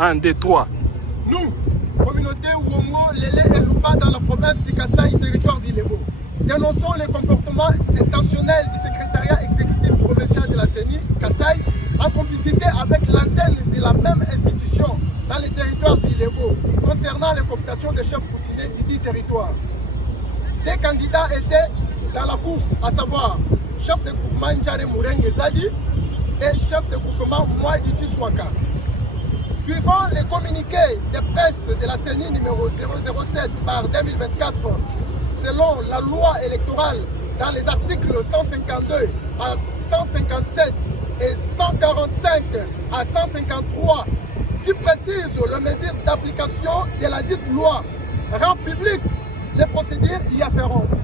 1, 2, 3. Nous, communauté Ouongo, Lélé et Louba dans la province du Kasaï, territoire d'Ilebo, dénonçons les comportements intentionnels du secrétariat exécutif provincial de la CENI, Kasaï, en complicité avec l'antenne de la même institution dans les territoires d'Ilebo, concernant les cooptations des chefs coutumiers du dit territoire. Des candidats étaient dans la course, à savoir chef de groupement Njare Mourenge Zadi et chef de groupement Mwadi Tiswaka. Suivant les communiqués de presse de la CENI numéro 007/2024, selon la loi électorale dans les articles 152 à 157 et 145 à 153 qui précisent les mesures d'application de la dite loi, rend public les procédures y afférentes.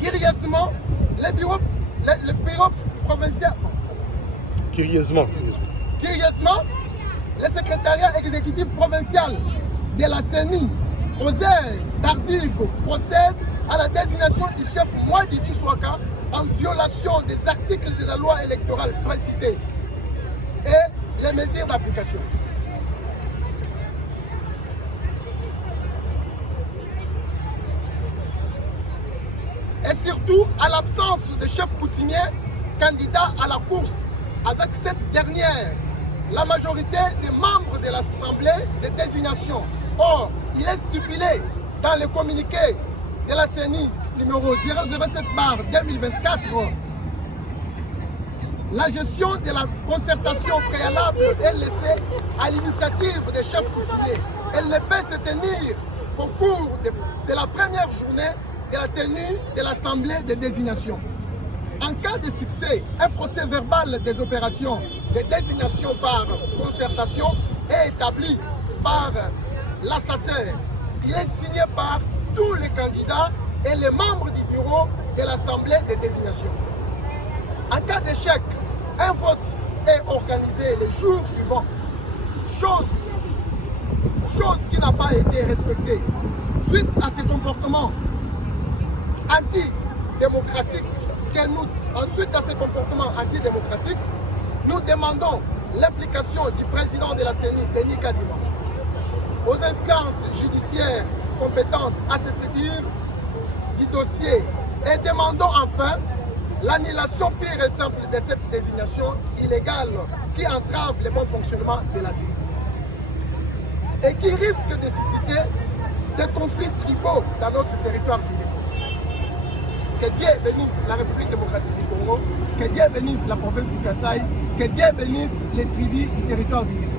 Curieusement, le bureau provincial. Curieusement, le secrétariat exécutif provincial de la CENI, aux heures tardives, procède à la désignation du chef Mwadi Tiswaka en violation des articles de la loi électorale précitée et les mesures d'application. Et surtout à l'absence de chef coutumier candidat à la course avec cette dernière, la majorité des membres de l'Assemblée de désignation. Or, il est stipulé dans le communiqué de la CENI numéro 007/2024, la gestion de la concertation préalable est laissée à l'initiative des chefs coutumiers. Elle ne peut se tenir qu'au cours de la première journée de la tenue de l'Assemblée de désignation. En cas de succès, un procès verbal des opérations de désignation par concertation est établi par l'assesseur. Il est signé par tous les candidats et les membres du bureau de l'Assemblée de désignation. En cas d'échec, un vote est organisé le jour suivant, chose qui n'a pas été respectée. Suite à ce comportement antidémocratique, nous demandons l'implication du président de la CENI, Denis Kadima, aux instances judiciaires compétentes à se saisir du dossier et demandons enfin l'annulation pure et simple de cette désignation illégale qui entrave le bon fonctionnement de la CENI et qui risque de susciter des conflits tribaux dans notre territoire du Liban. Que Dieu bénisse la République démocratique du Congo, que Dieu bénisse la province du Kasaï, que Dieu bénisse les tribus du territoire du Liban.